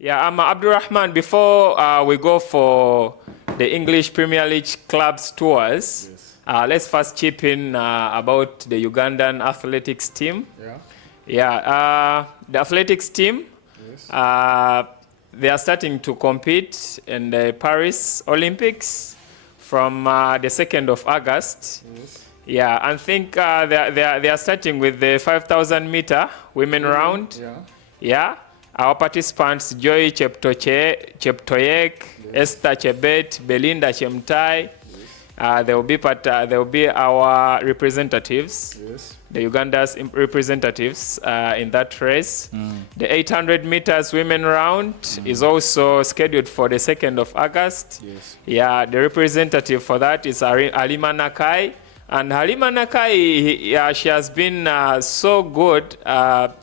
Yeah, I'm Abdurrahman. Before we go for the English Premier League clubs tours, let's first chip in about the Ugandan athletics team. The athletics team, they are starting to compete in the Paris Olympics from the 2nd of August. Yeah, I think they are starting with the 5,000 meter women round. Our participants: Joy Cheptoyek, Esther Chebet, Belinda Chemtai. They will be our representatives, the Uganda's representatives in that race. The 800 meters women round is also scheduled for the 2nd of August. The representative for that is Halima Nakai. And Halima Nakai, she has been so good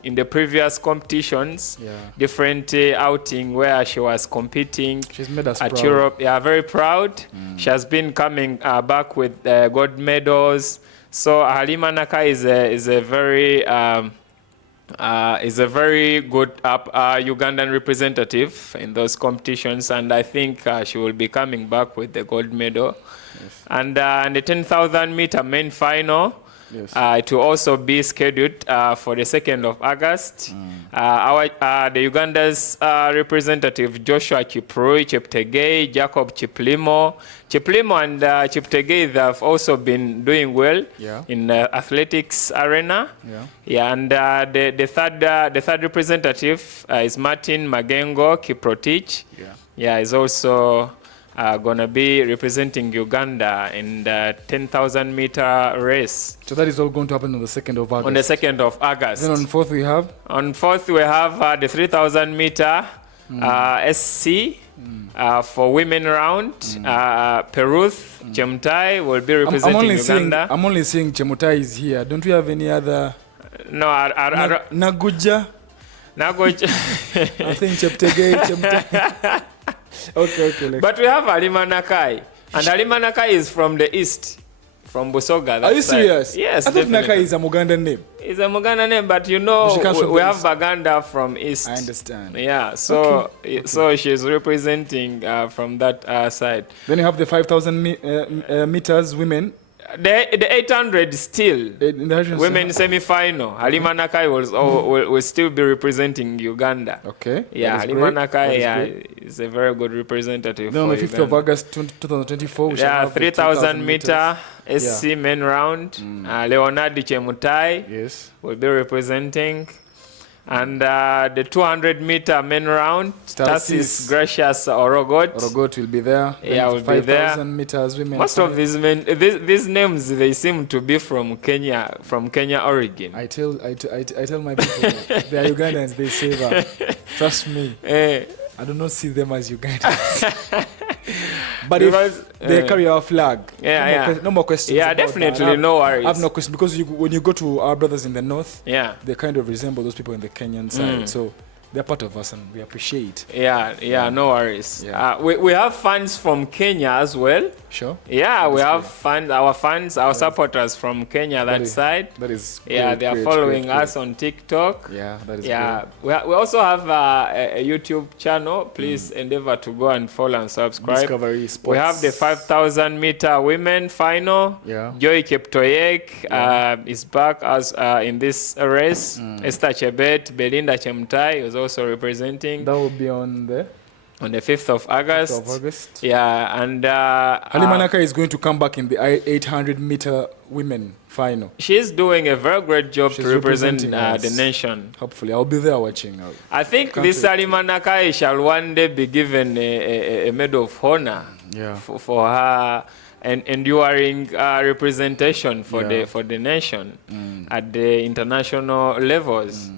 in the previous competitions, different outing where she was competing. She's made us at proud. Europe. Very proud. She has been coming back with gold medals. So Halima Nakai is a very good Ugandan representative in those competitions, and I think she will be coming back with the gold medal. And the 10,000 meter main final, it will also be scheduled for the 2nd of August. The Uganda's representative Joshua Kiprui, Cheptegei, Jacob Chiplimo and Cheptegei, they have also been doing well in the athletics arena. And the third representative is Martin Magengo Kiprotich. Is also going to be representing Uganda in the 10,000 meter race. So that is all going to happen on the 2nd of August? On the 2nd of August. Then on 4th we have? On 4th we have the 3,000 meter SC for women round. Peruth Chemtai will be representing Uganda. I'm only seeing Chemutai is here. Don't we have any other? No, Naguja? Naguja. I think Cheptegei, Chemutai. Okay. But we have Halima Nakai. And Halima Nakai is from the east, from Busoga. Are you serious? Yes, I thought Nakai is a Mugandan name. It's a Mugandan name, but we have Baganda from east. I understand. So she's representing from that side. Then you have the 5,000 meters women. The 800 still women semi-final. Halima Nakai will still be representing Uganda. Halima Nakai is a very good representative. Then on the 5th of August 2024, we shall have 3,000 meter SC men round. Leonard Chemutai will be representing. And the 200 meter men round, Tassis Gracious Orogot will be there. Will be there. 5,000 meters women. Most of these men, these names, they seem to be from Kenya origin. I tell my people, they are Ugandans, they say that. Trust me. I do not see them as Ugandans. But because, if they carry our flag, no more questions. Definitely, no worries. I have no questions because when you go to our brothers in the north, they kind of resemble those people in the Kenyan side. So they're part of us and we appreciate. No worries. We have fans from Kenya as well. Sure. We have fans, our supporters from Kenya that side. That is they are following us on TikTok. That is great. We also have a YouTube channel. Please endeavor to go and follow and subscribe. Discovery Sports. We have the 5,000 meter women final. Joy Cheptoyek is back as in this race. Esther Chebet, Belinda Chemtai is also representing. That will be on the 5th of August. And Halima Nakai is going to come back in the 800 meter women final. She's doing a very great job to represent the nation. Hopefully, I'll be there watching. I think this Halima Nakai shall one day be given a medal of honor for her and enduring representation for the nation at the international levels.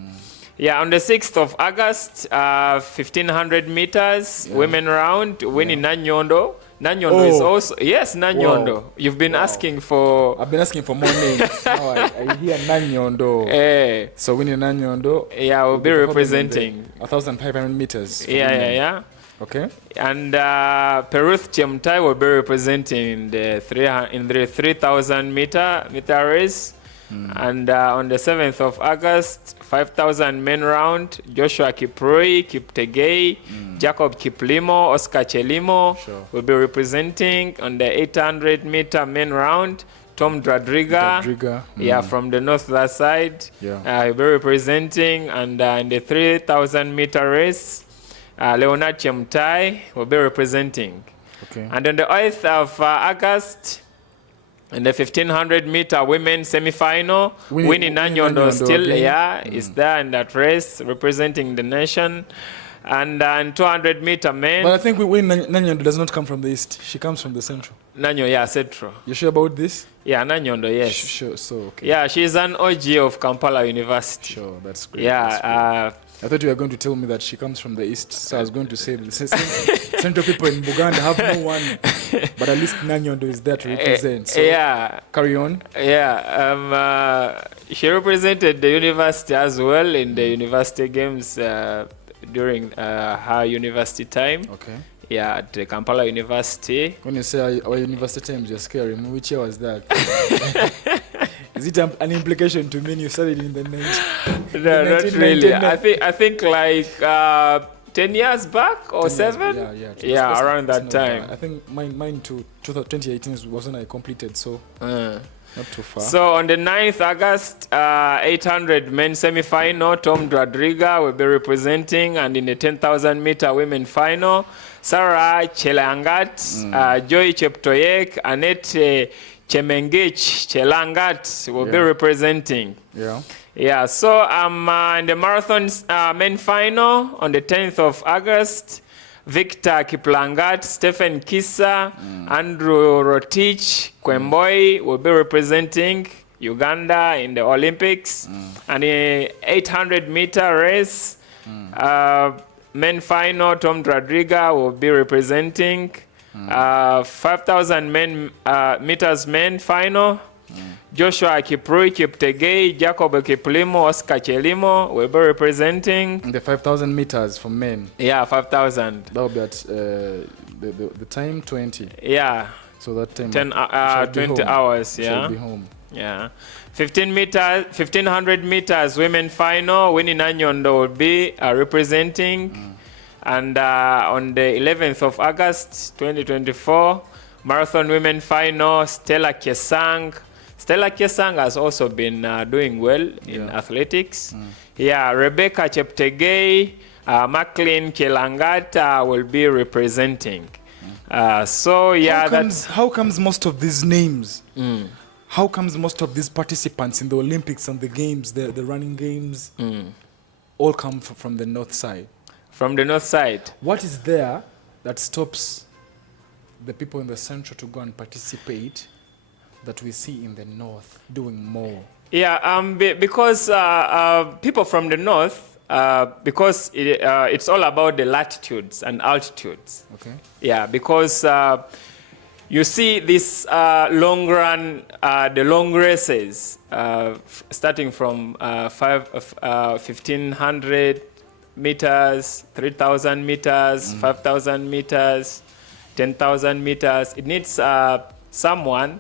On the 6th of August, 1,500 meters women round, winning Nanyondo. Nanyondo is also Nanyondo. Wow. You've been asking for. I've been asking for more names. Now I hear Nanyondo. So winning Nanyondo. We'll be representing 1,500 meters. Okay. And Peruth Chemtai will be representing the 3,000 meter race. And on the 7th of August, 5,000 men round, Joshua Kiprui, Kiptegei, Jacob Kiplimo, Oscar Chelimo will be representing. On the 800-meter men round, Tom Dradriga, from the north that side, he'll be representing. And in the 3,000-meter race, Leonard Chemtai will be representing. And on the 8th of August, in the 1,500-meter women semi-final, Winnie Nanyondo still is there in that race, representing the nation. And 200-meter men. But I think Winnie Nanyondo does not come from the east. She comes from the central. Central. You sure about this? Yeah, Nanyondo, yes. Sure, so okay. Yeah, she's an OG of Kampala University. Sure, that's great. Yeah. That's great. I thought you were going to tell me that she comes from the east, so I was going to say the central people in Buganda have no one, but at least Nanyondo is there to represent. So carry on. Yeah, she represented the university as well in the university games during her university time. Okay. Yeah, at the Kampala University. When you say our university times, you're scary. Which year was that? Is it an implication to mean you studied in the 90s? No, not really. I think like 10 years back or 7? Yeah, around that time. I think mine too. 2018 was when I completed, so not too far. So on the 9th August, 800 men semi-final, Tom Dradriga will be representing, and in the 10,000-meter women final, Sarah Chelangat, Joy Cheptoyek, Annette Chemengich Chelangat will be representing. Yeah, so in the marathon men final on the 10th of August, Victor Kiplangat, Stephen Kisa, Andrew Rotich, Kwemboi will be representing Uganda in the Olympics. And the 800-meter race, men final, Tom Dradriga will be representing. 5,000 meters men final, Joshua Kiprui, Kiptegei, Jacob Kiplimo, Oscar Chelimo will be representing. The 5,000 meters for men. Yeah, 5,000. That will be at the time 20. Yeah. So that time 20 hours. Yeah. Shall be home. Yeah. 1,500 meters women final, Winnie Nanyondo will be representing. And on the 11th of August, 2024, marathon women final, Stella Kesang. Stella Kesang has also been doing well in athletics. Yeah, Rebecca Cheptegei, Maclean Kelangata will be representing. So yeah, how comes most of these names? How comes most of these participants in the Olympics and the games, the running games, all come from the north side? From the north side. What is there that stops the people in the central to go and participate that we see in the north doing more? Yeah, because people from the north, because it's all about the latitudes and altitudes. Okay. Yeah, because you see this long run, the long races, starting from 1,500 meters, 3,000 meters, 5,000 meters, 10,000 meters. It needs someone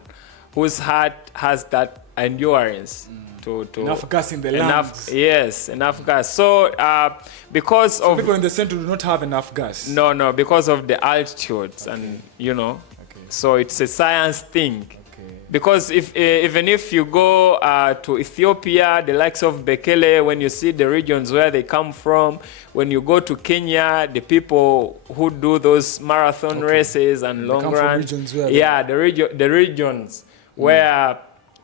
whose heart has that endurance to enough gas in the lungs. Yes, enough gas. So because of people in the center do not have enough gas. No, because of the altitudes and so it's a science thing. Because even if you go to Ethiopia, the likes of Bekele, when you see the regions where they come from, when you go to Kenya, the people who do those marathon races and long runs, the regions where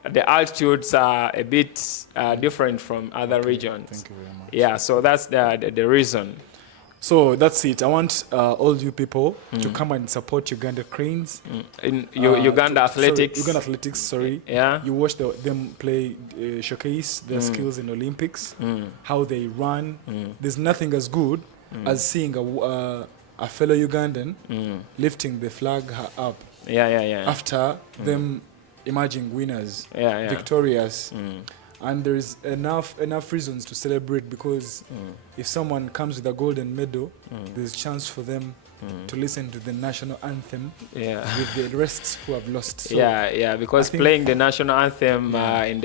the altitudes are a bit different from other regions. Thank you very much. Yeah, so that's the reason. So that's it. I want all you people to come and support Uganda Cranes. In Uganda Athletics. Uganda Athletics, sorry. Yeah. You watch them play, showcase their skills in Olympics, how they run. There's nothing as good as seeing a fellow Ugandan lifting the flag up. Yeah. After them emerging winners, victorious. And there is enough reasons to celebrate, because if someone comes with a golden medal, there's chance for them to listen to the national anthem with the rest who have lost. So because playing the national anthem in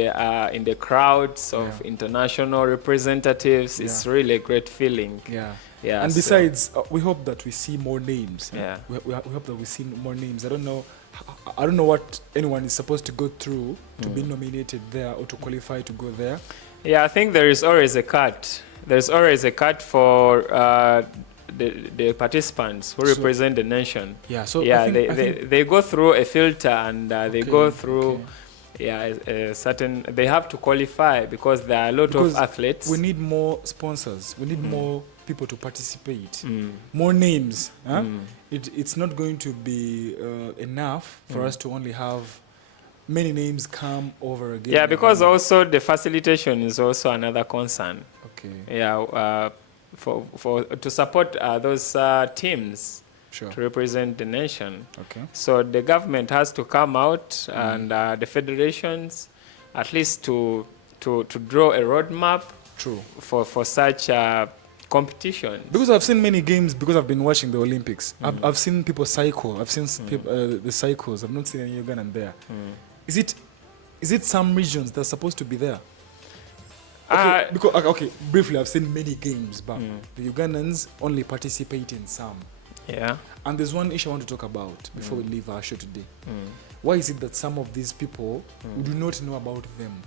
the crowds of international representatives is really a great feeling. And besides, we hope that we see more names. We hope that we see more names. I don't know what anyone is supposed to go through to be nominated there or to qualify to go there. I think there is always a cut. There's always a cut for the participants who represent the nation. I think they go through a filter, and they go through a certain. They have to qualify because there are a lot of athletes. We need more sponsors. We need more people to participate. More names. It's not going to be enough for us to only have many names come over again. Because also the facilitation is also another concern. To support those teams to represent the nation. So the government has to come out and the federations at least to draw a roadmap for such competition. Because I've seen many games, because I've been watching the Olympics. I've seen people cycle. I've seen the cycles. I've not seen any Ugandan there. Is it some regions that are supposed to be there? Briefly, I've seen many games, but the Ugandans only participate in some. And there's one issue I want to talk about before we leave our show today. Why is it that some of these people, we do not know about them?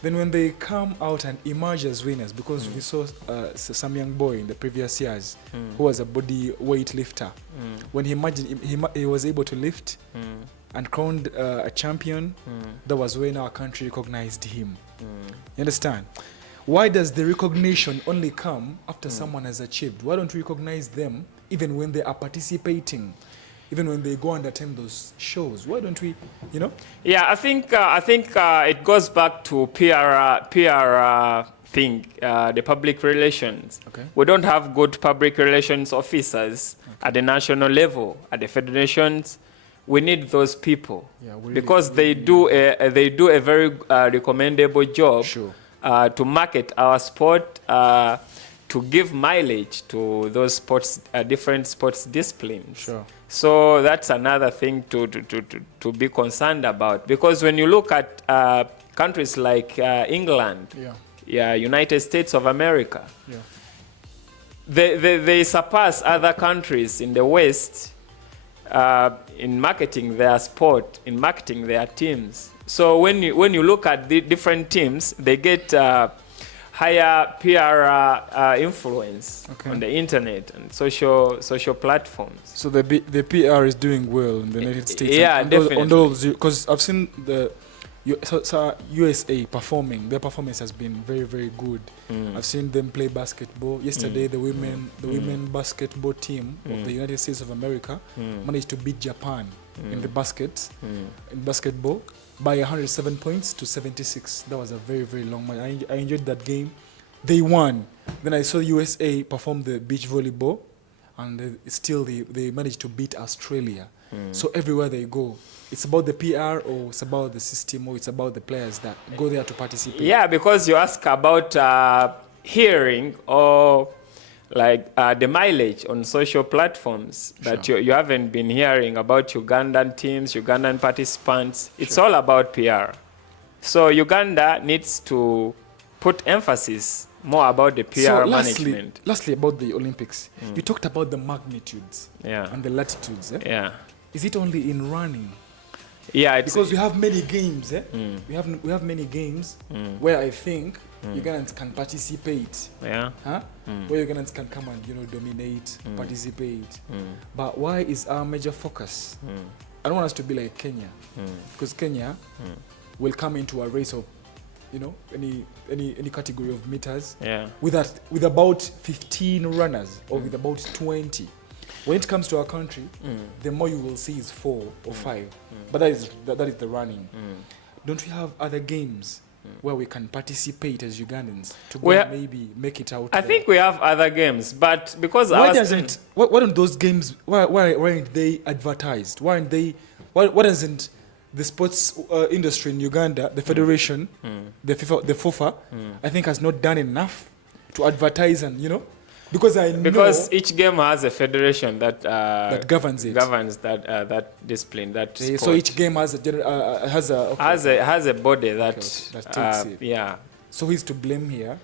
Then when they come out and emerge as winners, because we saw some young boy in the previous years who was a body weight lifter. When he emerged, he was able to lift and crowned a champion. That was when our country recognized him. You understand? Why does the recognition only come after someone has achieved? Why don't we recognize them even when they are participating, even when they go and attend those shows? Why don't we, I think it goes back to PR thing, the public relations. We don't have good public relations officers at the national level, at the federations. We need those people because they do a very recommendable job to market our sport, to give mileage to those sports, different sports disciplines. So that's another thing to be concerned about, because when you look at countries like England, United States of America, they surpass other countries in the West in marketing their sport, in marketing their teams. So when you look at the different teams, they get higher PR influence on the internet and social platforms. So the PR is doing well in the United States. Definitely. Because I've seen the USA performing. Their performance has been very, very good. I've seen them play basketball. Yesterday, the women basketball team of the United States of America managed to beat Japan in the basketball by 107 points to 76. That was a very, very long match. I enjoyed that game. They won. Then I saw USA perform the beach volleyball, and they managed to beat Australia. So everywhere they go, it's about the PR, or it's about the system, or it's about the players that go there to participate. Because you ask about hearing or like the mileage on social platforms that you haven't been hearing about Ugandan teams, Ugandan participants. It's all about PR. So Uganda needs to put emphasis more about the PR management. Lastly, about the Olympics, you talked about the magnitudes and the latitudes. Is it only in running? Because we have many games. We have many games where I think Ugandans can participate. Where Ugandans can come and dominate, participate. But why is our major focus? I don't want us to be like Kenya, because Kenya will come into a race of any category of meters with about 15 runners or with about 20. When it comes to our country, the more you will see is 4 or 5. But that is the running. Don't we have other games where we can participate as Ugandans to go and maybe make it out? I think we have other games, but because why don't those games? Why aren't they advertised? Why doesn't the sports industry in Uganda, the federation, the FIFA, the FOFA, I think has not done enough to advertise and, because each game has a federation that governs it, that discipline, that sport. So each game has a body that takes it. Yeah. So who's to blame here?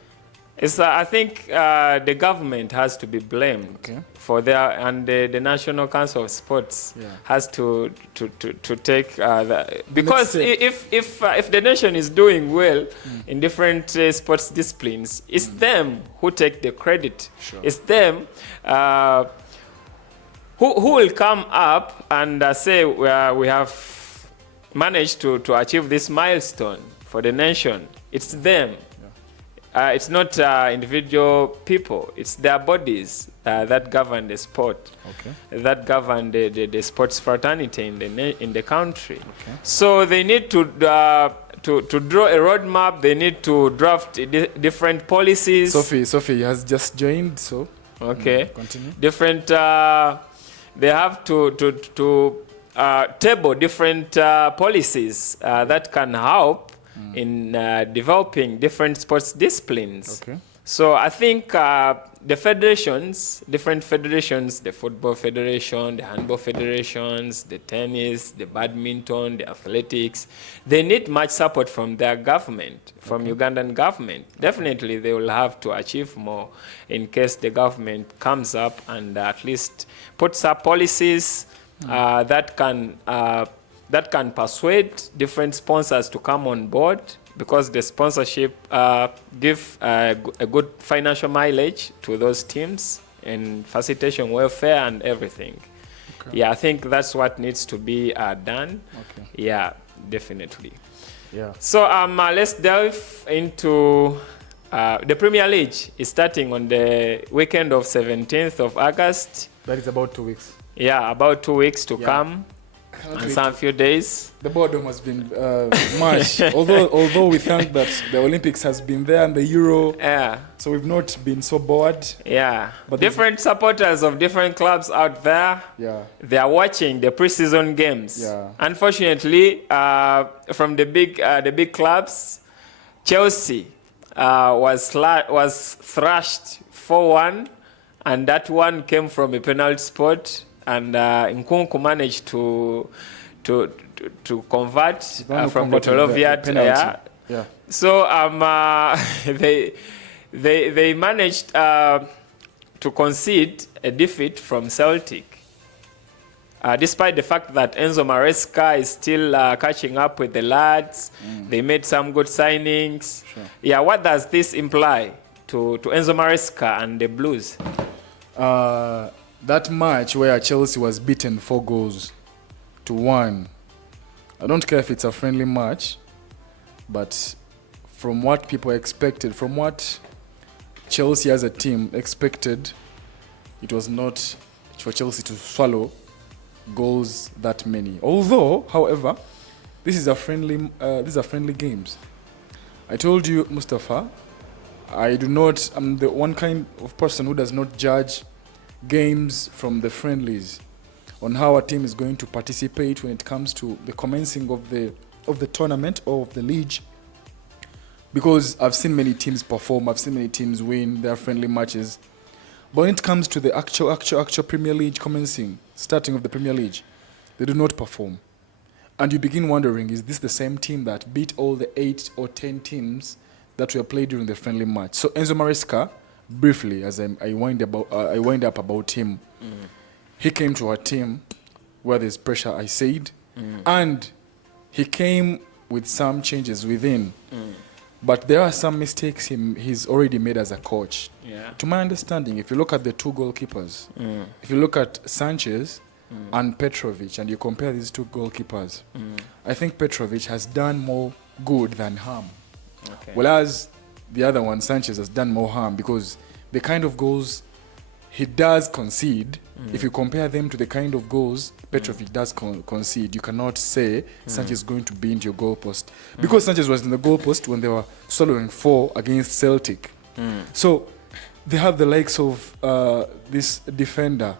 I think the government has to be blamed for and the National Council of Sports has to take that, because if the nation is doing well in different sports disciplines, it's them who take the credit. Sure. It's them who will come up and say we have managed to achieve this milestone for the nation. It's them. It's not individual people. It's their bodies that govern the sport, that govern the sports fraternity in the country. So they need to draw a roadmap. They need to draft different policies. Sophie has just joined, so continue. Different. They have to table different policies that can help in developing different sports disciplines. So I think the federations, different federations, the football federation, the handball federations, the tennis, the badminton, the athletics, they need much support from their government, from Ugandan government. Definitely they will have to achieve more in case the government comes up and at least puts up policies that can persuade different sponsors to come on board, because the sponsorship give a good financial mileage to those teams and facilitation welfare and everything. I think that's what needs to be done. Definitely. So let's delve into the Premier League. Is starting on the weekend of 17th of August. That is about 2 weeks. About 2 weeks to come. And some few days. The boredom has been much. although we thank that the Olympics has been there and the Euro. So we've not been so bored. But different supporters of different clubs out there. They are watching the pre-season games. Unfortunately, from the big clubs, Chelsea was thrashed 4-1, and that one came from a penalty spot. And Nkunku managed to convert from the Toloviat. So they managed to concede a defeat from Celtic, despite the fact that Enzo Maresca is still catching up with the lads. They made some good signings. What does this imply to Enzo Maresca and the Blues? That match where Chelsea was beaten 4-1, I don't care if it's a friendly match, but from what people expected, from what Chelsea as a team expected, it was not for Chelsea to swallow goals that many. Although, however, these are friendly games. I told you, Mustafa, I'm the one kind of person who does not judge games from the friendlies on how a team is going to participate when it comes to the commencing of the tournament or of the league, because I've seen many teams perform, I've seen many teams win their friendly matches, but when it comes to the actual Premier League starting of the Premier League, they do not perform, and you begin wondering, is this the same team that beat all the 8 or 10 teams that were played during the friendly match? So Enzo Maresca, briefly, as I wind up about him, he came to a team where there's pressure, I said, and he came with some changes within. But there are some mistakes he's already made as a coach. To my understanding, if you look at the two goalkeepers, if you look at Sanchez and Petrovic, and you compare these two goalkeepers, I think Petrovic has done more good than harm. Whereas the other one, Sanchez, has done more harm, because the kind of goals he does concede, if you compare them to the kind of goals Petrovic does concede, you cannot say Sanchez is going to be into your goalpost. Because Sanchez was in the goalpost when they were swallowing 4 against Celtic. So they have the likes of this defender,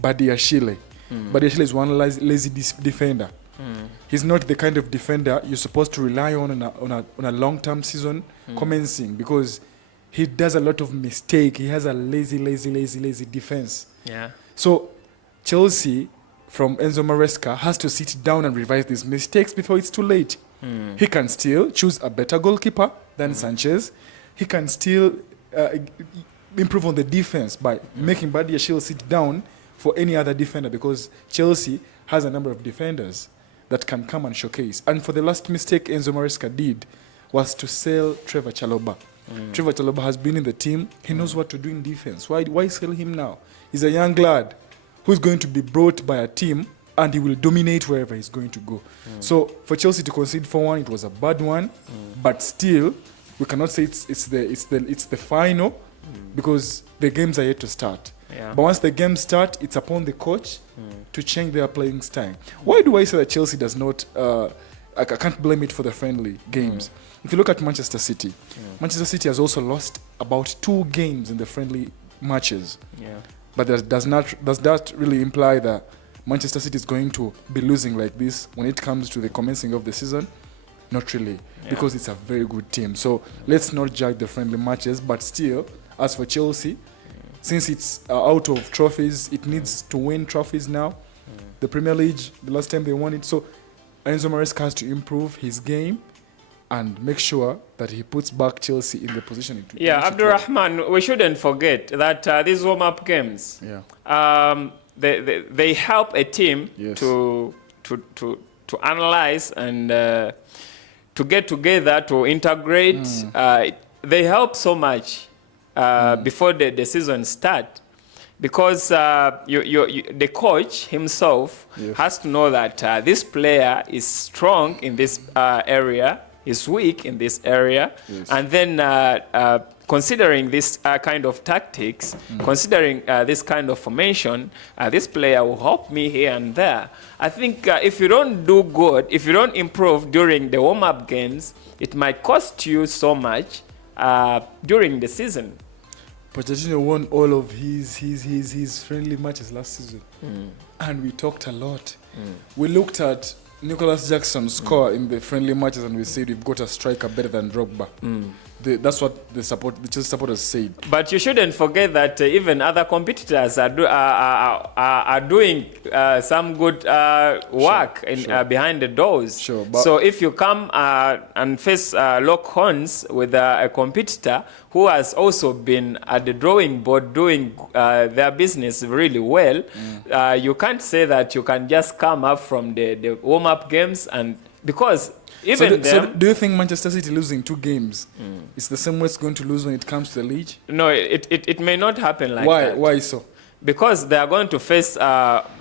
Badiashile. Badiashile is one lazy defender. He's not the kind of defender you're supposed to rely on a long-term season commencing, because he does a lot of mistake. He has a lazy defense. Yeah. So Chelsea, from Enzo Maresca, has to sit down and revise these mistakes before it's too late. He can still choose a better goalkeeper than Sanchez. He can still improve on the defense by making Badiashile sit down for any other defender, because Chelsea has a number of defenders that can come and showcase. And for the last mistake Enzo Maresca did was to sell Trevor Chalobah. Trevor Chalobah has been in the team. He knows what to do in defense. Why sell him now? He's a young lad who's going to be brought by a team, and he will dominate wherever he's going to go. So for Chelsea to concede 4-1, it was a bad one, but still we cannot say it's the final, because the games are yet to start. Yeah. But once the games start, it's upon the coach to change their playing style. Why do I say that Chelsea does not? I can't blame it for the friendly games. If you look at Manchester City, Manchester City has also lost about 2 games in the friendly matches. Yeah. But does that really imply that Manchester City is going to be losing like this when it comes to the commencing of the season? Not really, because it's a very good team. So let's not judge the friendly matches. But still, as for Chelsea, since it's out of trophies, it needs to win trophies now. The Premier League, the last time they won it. So Enzo Maresca has to improve his game and make sure that he puts back Chelsea in the position it Yeah, Abdurrahman, we shouldn't forget that these warm-up games, they help a team to analyze and to get together, to integrate. They help so much before the season starts, because the coach himself has to know that this player is strong in this area, is weak in this area, and then considering this kind of tactics, considering this kind of formation, this player will help me here and there. I think if you don't do good, if you don't improve during the warm-up games, it might cost you so much during the season. Pochettino won all of his friendly matches last season, and we talked a lot. We looked at Nicolas Jackson's score in the friendly matches, and we said we've got a striker better than Drogba. That's what the Chelsea supporters said. But you shouldn't forget that even other competitors are doing some good work behind the doors. So if you come and face lock horns with a competitor who has also been at the drawing board doing their business really well, you can't say that you can just come up from the warm-up games, and because so do you think Manchester City losing 2 games is the same way it's going to lose when it comes to the league? No, it may not happen like that. Why so? Because they are going to face,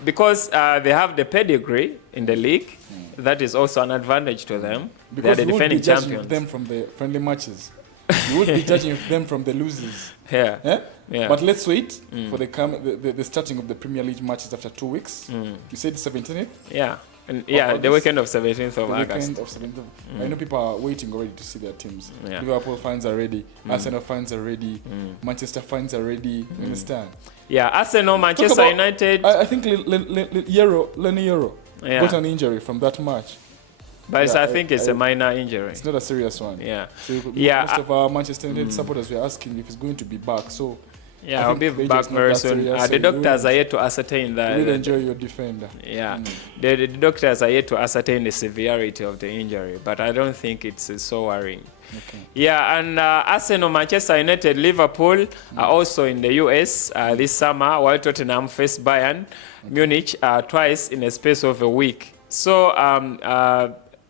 because they have the pedigree in the league. That is also an advantage to them. Because they are the defending champions. You would be judging them from the friendly matches. You would be judging them from the losers. Yeah. But let's wait for the starting of the Premier League matches after 2 weeks. You said 17th? Yeah. And the weekend of 17th of August. I know people are waiting already to see their teams. Liverpool fans are ready. Arsenal fans are ready. Manchester fans are ready. You understand? Yeah, Arsenal, Manchester United. I think Lenny Yoro got an injury from that match. But I think it's a minor injury. It's not a serious one. Yeah. So most of our Manchester United supporters were asking if he's going to be back. So yeah, I'll be back very soon. The doctors are yet to ascertain that. Really enjoy your defender. Yeah, the doctors are yet to ascertain the severity of the injury, but I don't think it's so worrying. Okay. Yeah, and Arsenal, Manchester United, Liverpool are also in the US this summer, while Tottenham faced Bayern Munich twice in a space of a week. So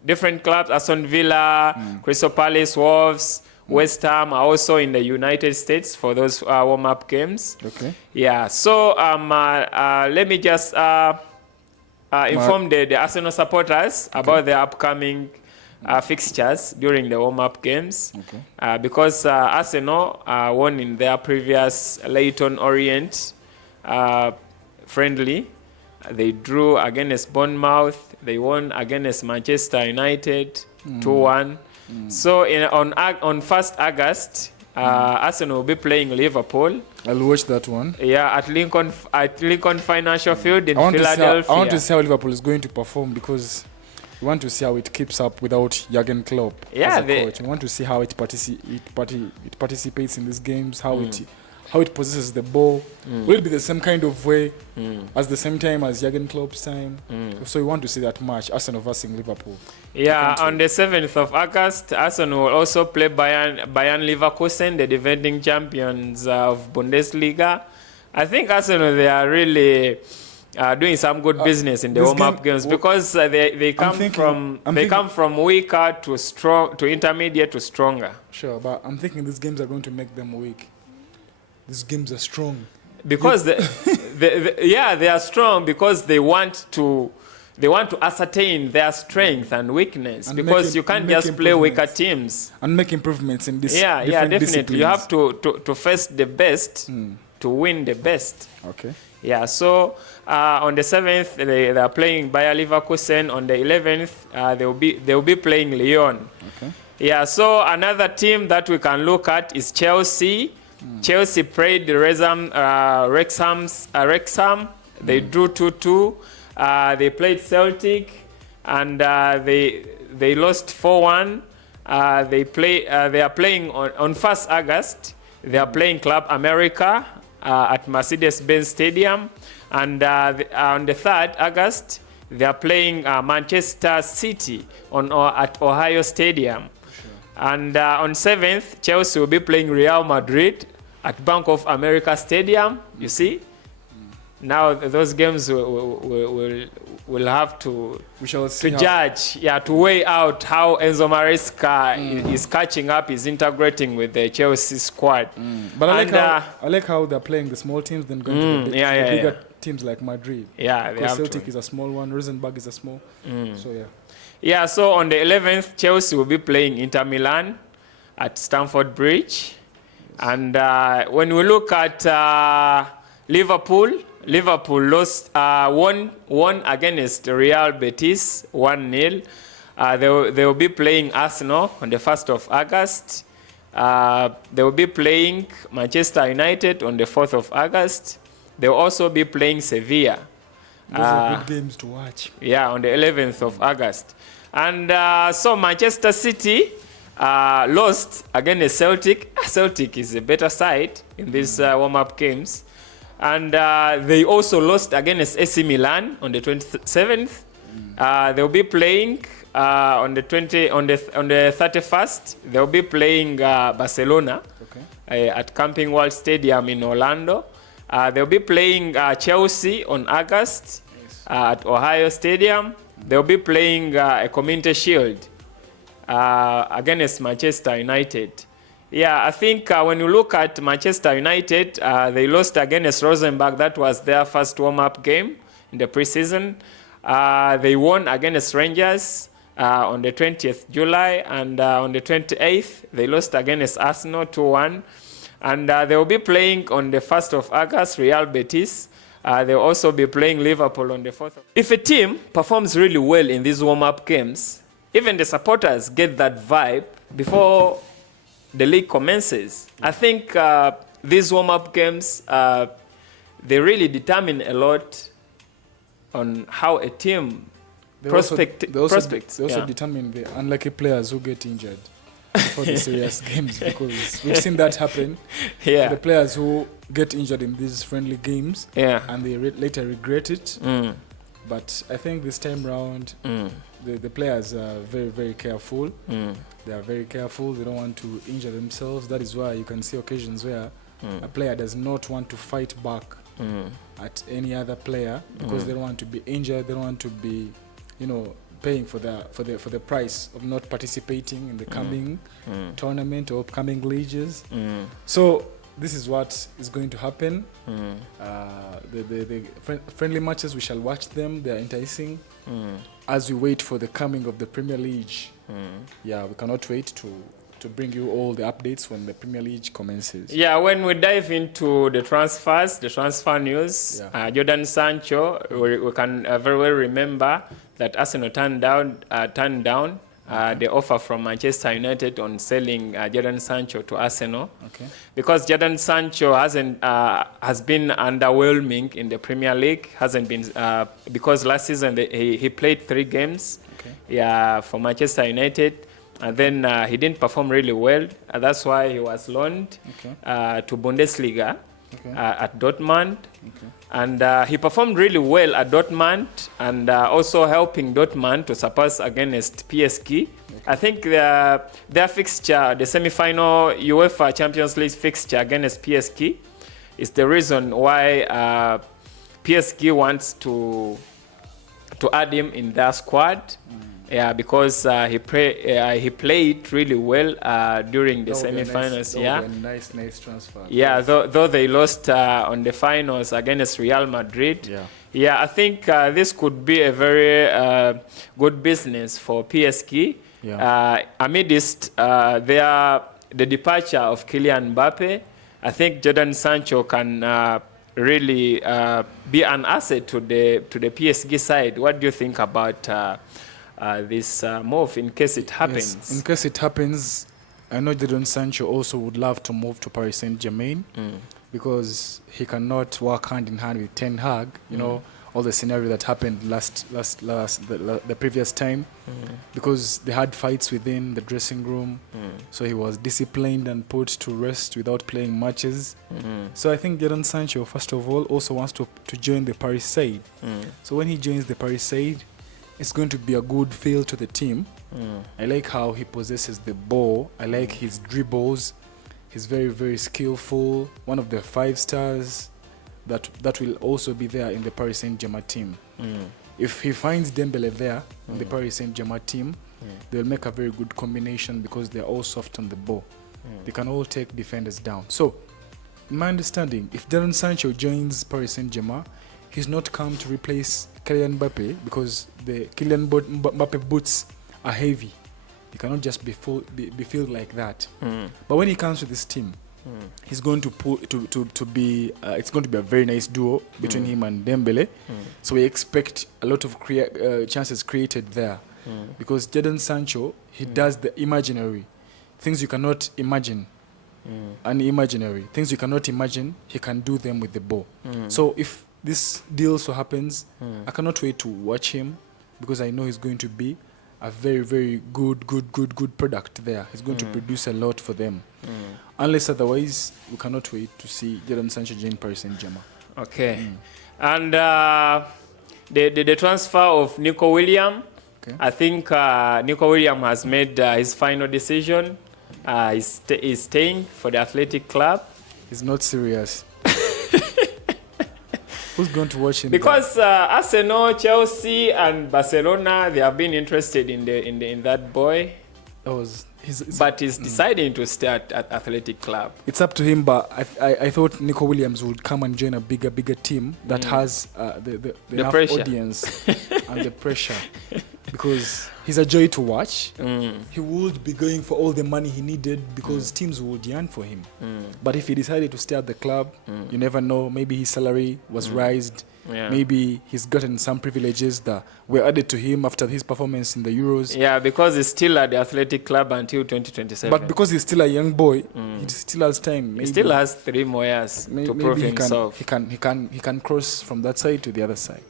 different clubs, Aston Villa, Crystal Palace, Wolves, West Ham are also in the United States for those warm-up games. Okay. Yeah. So let me just inform the Arsenal supporters about the upcoming fixtures during the warm-up games. Okay. Because Arsenal won in their previous Leyton Orient friendly. They drew against Bournemouth. They won against Manchester United 2-1. So on 1st August, Arsenal will be playing Liverpool. I'll watch that one. Yeah, at Lincoln Financial Field in Philadelphia. I want to see how Liverpool is going to perform, because We want to see how it keeps up without Jurgen Klopp as a coach. We want to see how it participates in these games, how it possesses the ball. Will it be the same kind of way as the same time as Jurgen Klopp's time? So we want to see that match, Arsenal versus Liverpool. Yeah, on the 7th of August, Arsenal will also play Bayern Leverkusen, the defending champions of Bundesliga. I think Arsenal, they are really doing some good business in the warm-up games because they come from weaker to strong to intermediate to stronger. Sure, but I'm thinking these games are going to make them weak. These games are strong because they are strong because they want to ascertain their strength and weakness, because you can't just play weaker teams and make improvements in this. Definitely. Disciplines. You have to face the best to win the best. Okay. Yeah. So on the 7th they are playing Bayer Leverkusen. On the 11th they will be playing Lyon. Okay. Yeah. So another team that we can look at is Chelsea. Chelsea played Wrexham. They drew 2-2. They played Celtic and they lost 4-1. They are playing on 1st August. They are playing Club America at Mercedes-Benz Stadium, and on the 3rd August they are playing Manchester City at Ohio Stadium. And on 7th, Chelsea will be playing Real Madrid at Bank of America Stadium. You see? Now those games will have to judge, to weigh out how Enzo Maresca is catching up, is integrating with the Chelsea squad. But I like how they're playing the small teams, then going to the bigger teams like Madrid. Yeah, because Celtic is a small one, Rosenborg is a small. So yeah. Yeah, so on the 11th, Chelsea will be playing Inter Milan at Stamford Bridge. And when we look at Liverpool lost, won against Real Betis 1-0. They will be playing Arsenal on the 1st of August. They will be playing Manchester United on the 4th of August. They will also be playing Sevilla. Those are good games to watch. Yeah, on the 11th of August. And so Manchester City lost against Celtic. Celtic is a better side in these warm-up games. And they also lost against AC Milan on the 27th. They'll be playing on the 31st. They'll be playing Barcelona at Camping World Stadium in Orlando. They'll be playing Chelsea on August at Ohio Stadium. They'll be playing a Community Shield against Manchester United. Yeah, I think when you look at Manchester United, they lost against Rosenborg. That was their first warm-up game in the preseason. They won against Rangers on the 20th July, and on the 28th, they lost against Arsenal 2-1. And they will be playing on the 1st of August, Real Betis. They'll also be playing Liverpool on the 4th. If a team performs really well in these warm-up games, even the supporters get that vibe before the league commences. I think these warm-up games, they really determine a lot on how a team prospects. They also determine the unlucky players who get injured for the serious games, because we've seen that happen. Yeah. The players who get injured in these friendly games, and they later regret it. But I think this time round, the players are very, very careful. They are very careful. They don't want to injure themselves. That is why you can see occasions where a player does not want to fight back at any other player, because they don't want to be injured. They don't want to be, paying for the price of not participating in the coming tournament or upcoming leagues. So this is what is going to happen. The friendly matches, we shall watch them. They are enticing as we wait for the coming of the Premier League. Yeah, we cannot wait to bring you all the updates when the Premier League commences. Yeah, when we dive into the transfers, the transfer news, Jadon Sancho, we can very well remember that Arsenal turned down the offer from Manchester United on selling Jadon Sancho to Arsenal. Because Jadon Sancho has been underwhelming in the Premier League. Hasn't been because last season he played 3 games. yeah, for Manchester United. And then he didn't perform really well. That's why he was loaned to Bundesliga at Dortmund. And he performed really well at Dortmund and also helping Dortmund to surpass against PSG. I think their fixture, the semi-final UEFA Champions League fixture against PSG, is the reason why PSG wants to add him in their squad. Yeah, because he played really well during the semi-finals. Nice transfer. Yeah, though they lost on the finals against Real Madrid. Yeah, I think this could be a very good business for PSG. Amidst the departure of Kylian Mbappe, I think Jadon Sancho can really be an asset to the PSG side. What do you think about this move in case it happens? Yes, in case it happens, I know Jadon Sancho also would love to move to Paris Saint-Germain because he cannot work hand in hand with Ten Hag. You know, all the scenario that happened the previous time because they had fights within the dressing room. So he was disciplined and put to rest without playing matches. So I think Jadon Sancho, first of all, also wants to join the Paris side. So when he joins the Paris side, it's going to be a good feel to the team. I like how he possesses the ball. I like his dribbles. He's very, very skillful. One of the 5 stars that will also be there in the Paris Saint-Germain team. If he finds Dembele there in the Paris Saint-Germain team, they'll make a very good combination because they're all soft on the ball. They can all take defenders down. So, in my understanding, if Jadon Sancho joins Paris Saint-Germain, he's not come to replace Kylian Mbappe because the Kylian Mbappe boots are heavy. He cannot just be filled like that. But when he comes to this team, he's going to be it's going to be a very nice duo between him and Dembele. So we expect a lot of chances created there because Jadon Sancho, he does the imaginary things you cannot imagine. Unimaginary things you cannot imagine, he can do them with the ball. So if this deal so happens, I cannot wait to watch him because I know he's going to be a very, very good product there. He's going to produce a lot for them. Unless otherwise, we cannot wait to see Jadon Sancho join Paris Saint-Germain. Okay. And the transfer of Nico Williams, I think Nico Williams has made his final decision. He's staying for the athletic club. He's not serious. Who's going to watch him? Because Arsenal, Chelsea, and Barcelona, they have been interested in that boy. But he's deciding to stay at Athletic Club. It's up to him, but I thought Nico Williams would come and join a bigger team that has the enough audience and the pressure. Because he's a joy to watch. He would be going for all the money he needed because teams would yearn for him. But if he decided to stay at the club, you never know. Maybe his salary was raised. Maybe he's gotten some privileges that were added to him after his performance in the Euros. Yeah, because he's still at the Athletic Club until 2027. But because he's still a young boy, he still has time. He still has 3 more years to prove himself. He can cross from that side to the other side.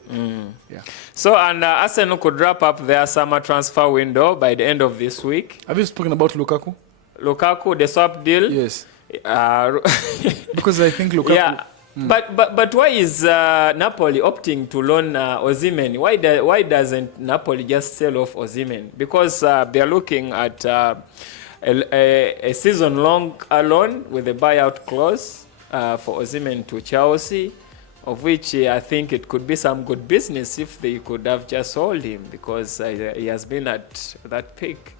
Yeah. So, and Arsenal could wrap up their summer transfer window by the end of this week. Have you spoken about Lukaku? Lukaku, the swap deal? Yes. Because I think Lukaku... Yeah. But why is Napoli opting to loan Osimhen? Why doesn't Napoli just sell off Osimhen? Because they're looking at a season-long loan with a buyout clause for Osimhen to Chelsea, of which I think it could be some good business if they could have just sold him because he has been at that peak.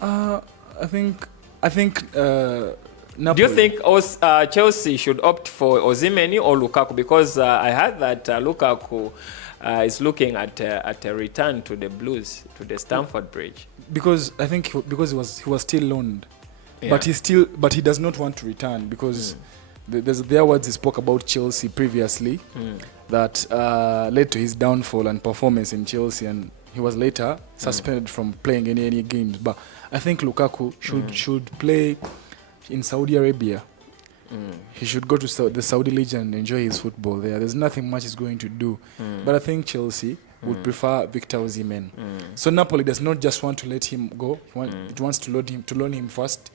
I think. Napoli. Do you think Chelsea should opt for Osimhen or Lukaku? Because I heard that Lukaku is looking at a return to the Blues, to the Stamford Bridge. Because I think he was still loaned, but he does not want to return because there words he spoke about Chelsea previously that led to his downfall and performance in Chelsea, and he was later suspended from playing any games. But I think Lukaku should play in Saudi Arabia. He should go to the Saudi League and enjoy his football there. There's nothing much he's going to do. But I think Chelsea would prefer Victor Osimhen. So Napoli does not just want to let him go. It wants to loan him first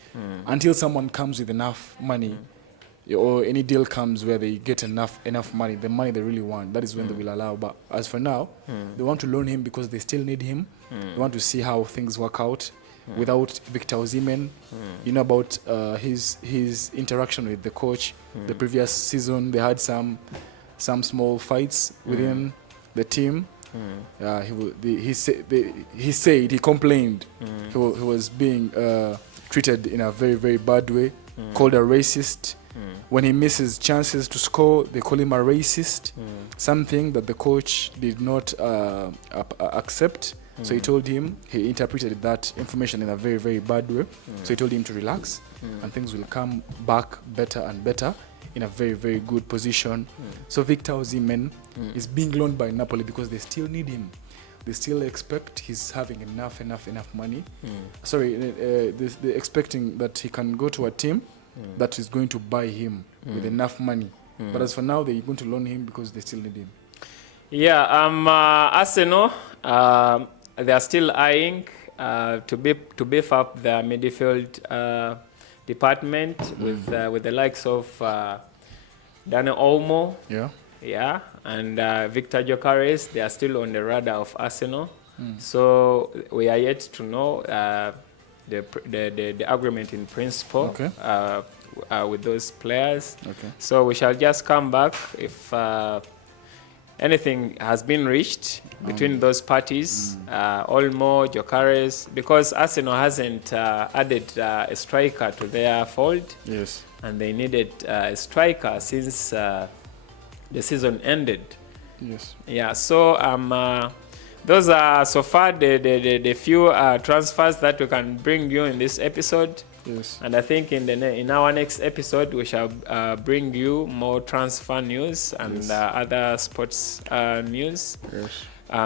until someone comes with enough money or any deal comes where they get enough money, the money they really want. That is when they will allow. But as for now, they want to loan him because they still need him. They want to see how things work out without Victor Osimhen. You know about his interaction with the coach. The previous season, they had some small fights within the team. He complained he was being treated in a very, very bad way, called a racist. When he misses chances to score, they call him a racist, something that the coach did not accept. So he interpreted that information in a very, very bad way. So he told him to relax and things will come back better and better in a very, very good position. So Victor Osimhen is being loaned by Napoli because they still need him. They still expect he's having enough money. They're expecting that he can go to a team that is going to buy him with enough money. But as for now, they're going to loan him because they still need him. Yeah, Arsenal, they are still eyeing to beef up their midfield department with the likes of Dani Olmo, and Victor Gyökeres. They are still on the radar of Arsenal. So we are yet to know the agreement in principle with those players. So we shall just come back if anything has been reached between those parties, Olmo, Gyökeres, because Arsenal hasn't added a striker to their fold. Yes. And they needed a striker since the season ended. Yes. Yeah, so those are so far the few transfers that we can bring you in this episode. Yes. And I think in our next episode we shall bring you more transfer news and other sports news,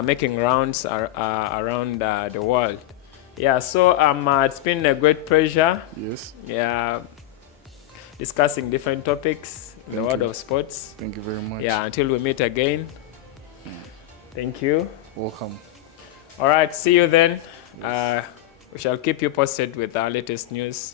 making rounds around the world. Yeah, so it's been a great pleasure. Yes. Yeah, discussing different topics in the world of sports. Thank you very much. Yeah, until we meet again. Thank you. Welcome. All right, see you then. We shall keep you posted with our latest news.